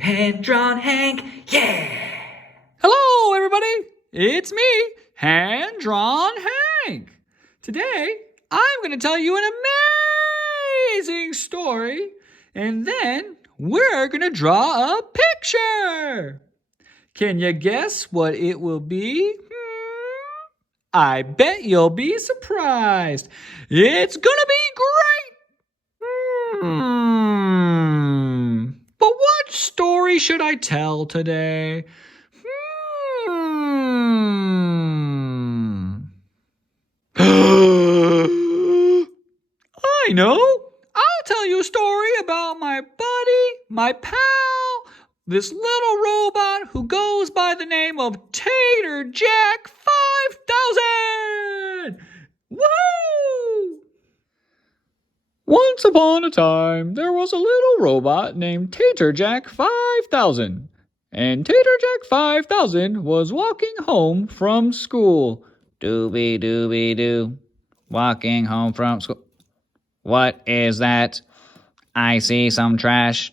Hand-drawn Hank, yeah! Hello, everybody. It's me, Hand-Drawn Hank. Today, I'm going to tell you an amazing story, and then we're going to draw a picture. Can you guess what it will be? I bet you'll be surprised. It's going to be great. But what story should I tell today? I know. I'll tell you a story about my buddy, my pal, this little robot who goes by the name of Tater-Jack 5000. Woo! Once upon a time, there was a little robot named Tater-Jack 5000. And Tater-Jack 5000 was walking home from school. Doobie-doobie-doo. Walking home from school. What is that? I see some trash.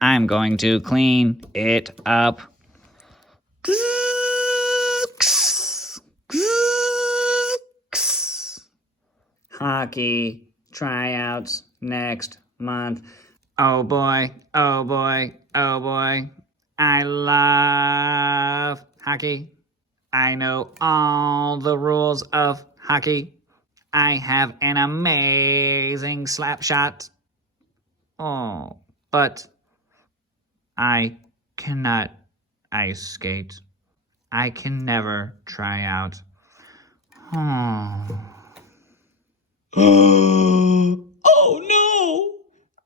I'm going to clean it up. Hockey tryouts next month. Oh boy, oh boy, oh boy. I love hockey. I know all the rules of hockey. I have an amazing slap shot. Oh, but I cannot ice skate. I can never try out. Oh no!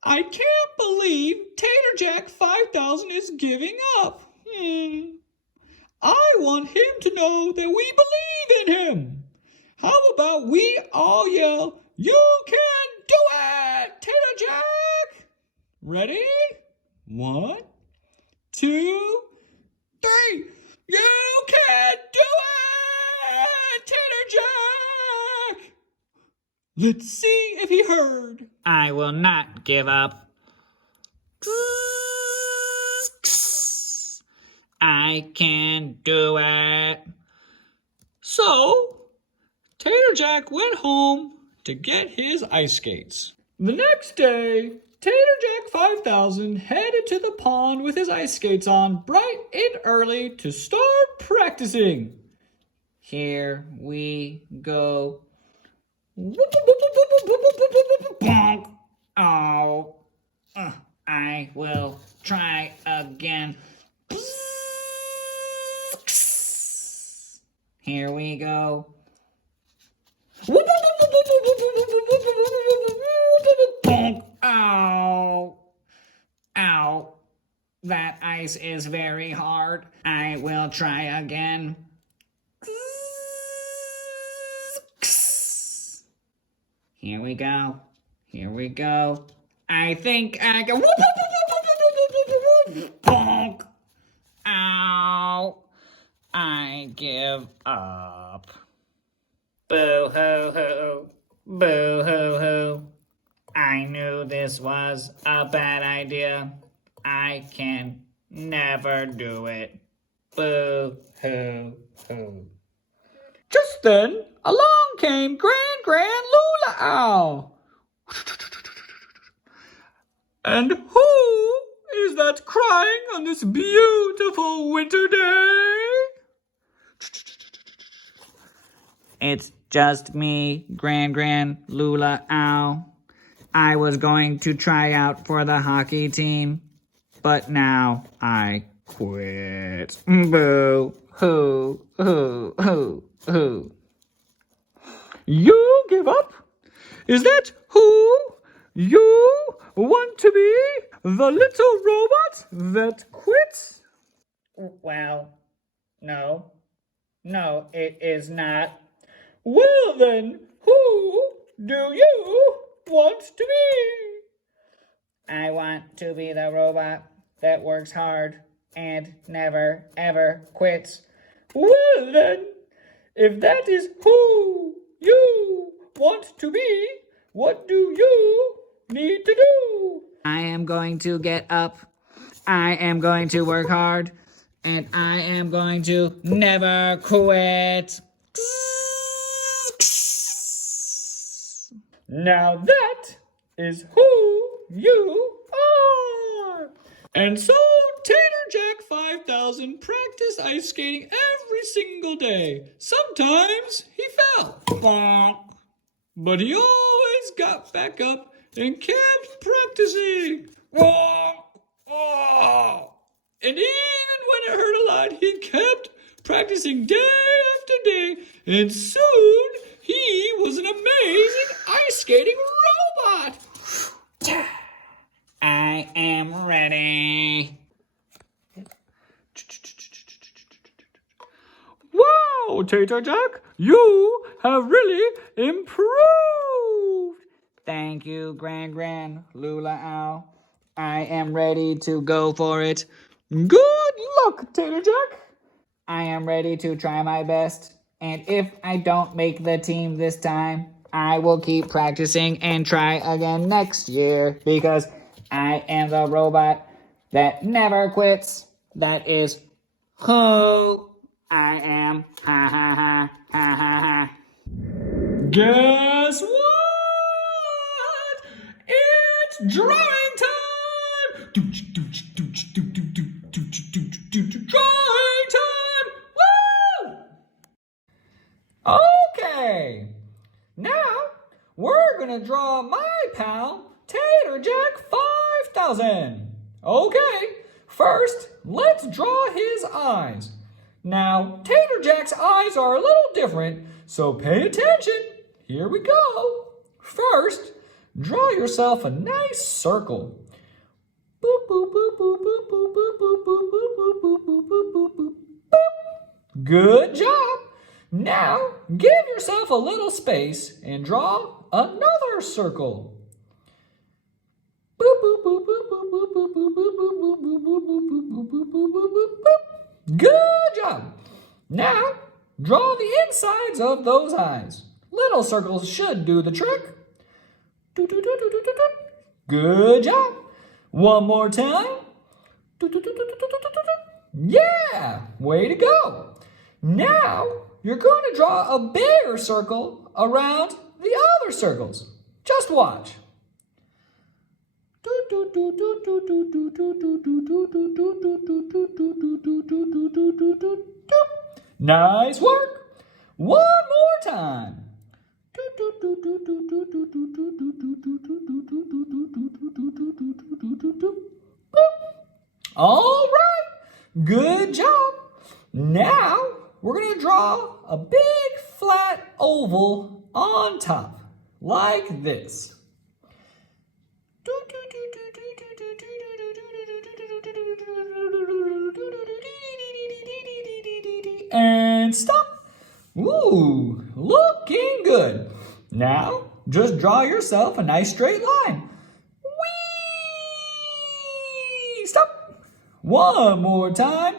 I can't believe Tater-Jack 5000 is giving up. I want him to know that we believe in him. How about we all yell, "You can do it, Tater-Jack!" Ready? 1, 2, 3. You can do it, Tater-Jack! Let's see if he heard. I will not give up. I can do it. So, Tater-Jack went home to get his ice skates. The next day, Tater-Jack 5000 headed to the pond with his ice skates on bright and early to start practicing. Here we go. Oh, I will try again. Here we go. Ow. Ow. That ice is very hard. I will try again. Here we go. Here we go. I think I can... Ow. I give up. Boo-hoo-hoo. Boo-hoo-hoo. I knew this was a bad idea. I can never do it. Boo-hoo-hoo. Just then, along came Gran-Gran Lula Owl. And who is that crying on this beautiful winter day? It's just me, Gran-Gran Lula Owl. I was going to try out for the hockey team, but now I quit. Boo, hoo, hoo, hoo, hoo. You give up? Is that who you want to be? The little robot that quits? Well, no. No, it is not. Well then, who do you want to be? I want to be the robot that works hard and never ever quits. Well then, if that is who you want to be, what do you need to do? I am going to get up. I am going to work hard. And I am going to never quit. Now that is who you are. And so Tater-Jack 5000 practiced ice skating every single day. Sometimes he fell. Bonk. But he always got back up and kept practicing. Bonk. Oh. And even when it hurt a lot, he kept practicing day after day. And soon he was an amazing ice skating robot. I am ready. Wow, Tater-Jack, you have really improved. Thank you, Gran-Gran Lula Owl. I am ready to go for it. Good luck, Tater-Jack. I am ready to try my best. And if I don't make the team this time, I will keep practicing and try again next year because I am the robot that never quits. That is who I am. Ha ha ha ha ha ha. Guess what? It's drawing time! Drawing time! Woo! Okay. Now, we're gonna draw my pal, Tater-Jack 5000. Okay, first, let's draw his eyes. Now, Tater-Jack's eyes are a little different, so pay attention. Here we go. First, draw yourself a nice circle. Boop, boop, boop, boop, boop, boop, boop, boop, boop, boop, boop, boop, boop, boop, boop, boop. Good job. Now, give yourself a little space and draw another circle. Boop, boop, boop, boop, boop, boop, boop, boop, boop, boop, boop, boop, boop, boop, boop, boop, boop, boop, boop. Good job. Now, draw the insides of those eyes. Little circles should do the trick. Good job. One more time. Yeah, way to go. Now, you're going to draw a bigger circle around the other circles. Just watch. Nice work. One more time. All right. Good job. Now, we're going to draw a big flat oval on top, like this. And stop. Ooh, looking good. Now, just draw yourself a nice straight line. Whee! Stop. One more time.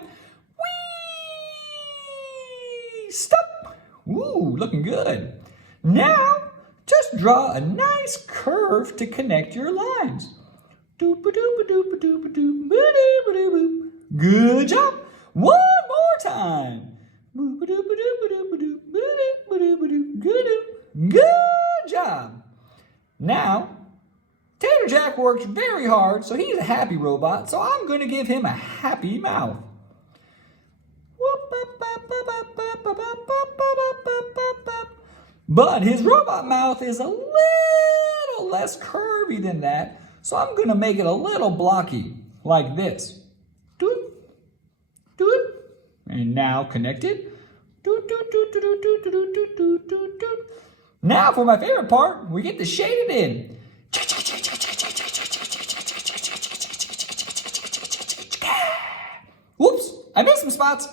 Whee! Stop. Ooh, looking good. Now, just draw a nice curve to connect your lines. Good job. One more time. Good job. Now, Tater-Jack worked very hard, so he's a happy robot, so I'm going to give him a happy mouth. But his robot mouth is a little less curvy than that, so I'm going to make it a little blocky, like this. Doot, doot. And now connected. Doot, doot, doot, doot, doot, doot, doot, doot, doot, doot. Now for my favorite part, we get to shade it in. Whoops, I missed some spots.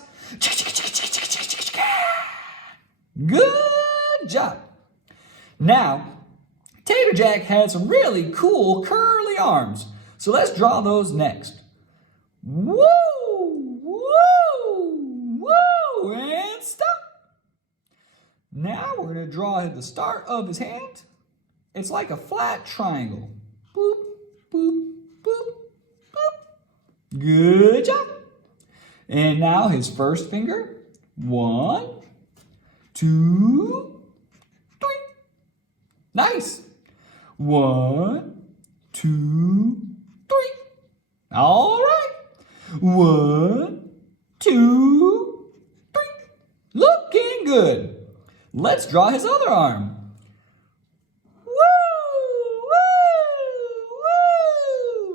Good job. Now, Tater-Jack has some really cool curly arms. So let's draw those next. Woo! Woo! Woo! And stop. Now we're going to draw at the start of his hand. It's like a flat triangle. Boop, boop, boop, boop. Good job. And now his first finger. 1, 2, 3. Nice. 1, 2, 3. All right. 1, 2, 3. Looking good. Let's draw his other arm. Woo! Woo!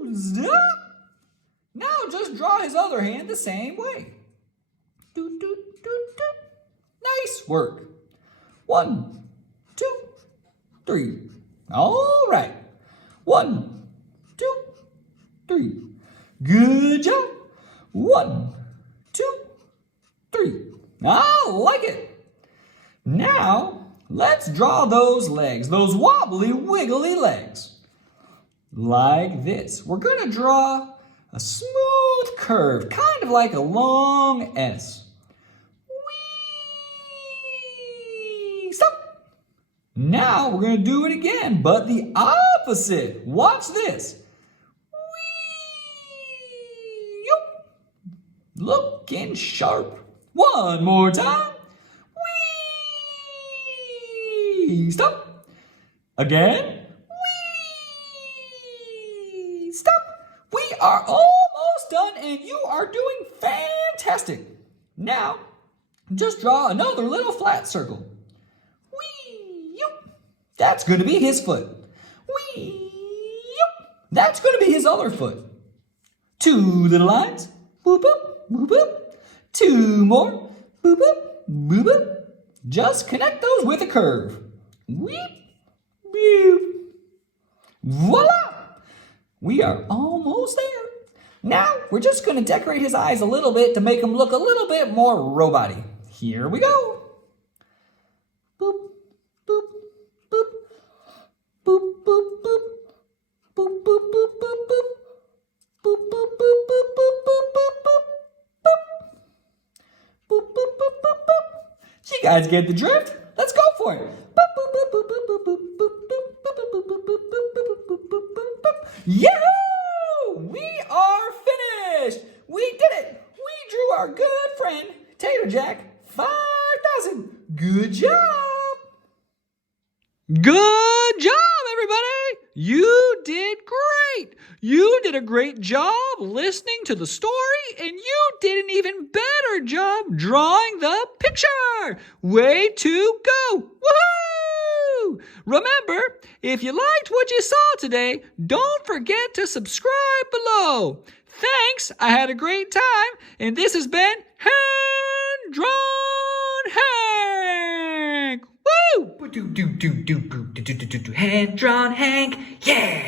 Woo! Stop. Now just draw his other hand the same way. Doot, doot, doot, doot. Nice work. 1, 2, 3. All right. 1, 2, 3. Good job. 1, 2, 3. I like it. Now, let's draw those legs, those wobbly, wiggly legs. Like this. We're going to draw a smooth curve, kind of like a long S. Whee! Stop. Now we're going to do it again, but the opposite. Watch this. Whee! Yup. Looking sharp. One more time. Whee! Stop. Again. Whee! Stop. We are almost done and you are doing fantastic. Now, just draw another little flat circle. Whee! Yup. That's going to be his foot. Whee! Yup. That's going to be his other foot. 2 little lines. Boop, boop, boop, boop. 2 more. Boop, boop, boop, boop. Just connect those with a curve. Weep, weep. Voila! We are almost there. Now, we're just going to decorate his eyes a little bit to make him look a little bit more robot-y. Here we go. Boop, boop, boop. Boop, boop, boop. Boop, boop, boop, boop, boop. Boop, boop, boop, boop, boop, boop, boop, boop, boop. Boop, boop, boop, boop, boop. You guys get the drift? Let's go for it. Boop, boop, boop, boop, boop, boop, boop, boop, boop, boop, boop, boop, boop, boop, boop. Yahoo! We are finished. We did it. We drew our good friend Tater-Jack 5,000. Good job. Good job, everybody. You did great. You did a great job listening to the story, and you did an even better job drawing the picture. Way to go. Woohoo! Remember, if you liked what you saw today, don't forget to subscribe below. Thanks. I had a great time, and this has been Hand Drawn Hank. Woo! Hand drawn Hank, yeah!